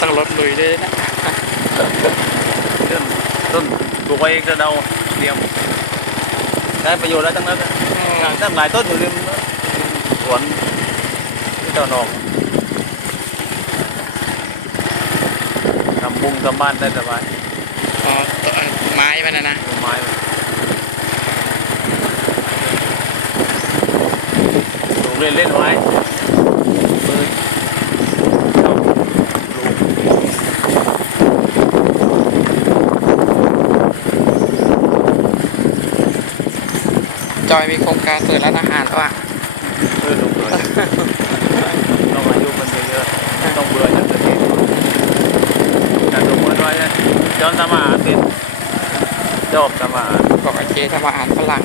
ต้องรถลุยด้วยนะเรื่องต้นปลูกไว้กระเดาเตรียมได้ประโยชน์แล้วทั้งนั้นนะตั้งหลายต้นอยู่ริมสวนที่ตะวันออกทำบุงทำบ้านได้สบายอ๋อตัวไม้มันนะนะต้นไม้มันปลูกเล่นเล่นๆไว้มือเอาปลูก จอยมีโครงการเปิดร้านอาหารแล้วอะเออลงเลยต้องอายุมันเยอะๆต้องเบื่อจากตัวเองแต่สมมติว่าย้อนทำอาหารเป็นชอบทำอาหารบอกไอเจทำอาหารฝรั่ง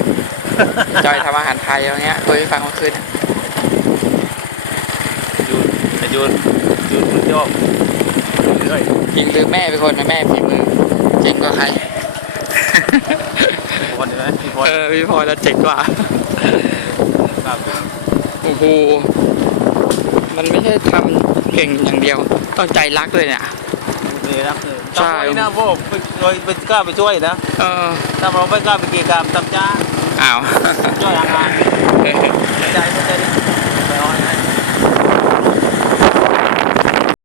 จอยทำอาหารไทยอะไรเงี้ยคุยให้ฟังเมื่อคืนยูนแต่ยูนยูนมันชอบเรื่อยยิงลืมแม่ไปคนนะแม่ฝีมือเจ๋งกว่าใครๆ คนใช่ไหมมีคนเออพี่พลอยแล้วเจ๋งกว่า ครับโอ้โห มันไม่ใช่ทำเก่งอย่างเดียว ต้องใจรักเลยเนี่ยนี่นะคือใช่ทำไว้นะพวกไปช่วยไปกล้าไปช่วยนะ เออ ถ้าเราไม่กล้าไปกีกรรมทำจ้าอ้าว ช่วยอาหารใจไม่ใจดิ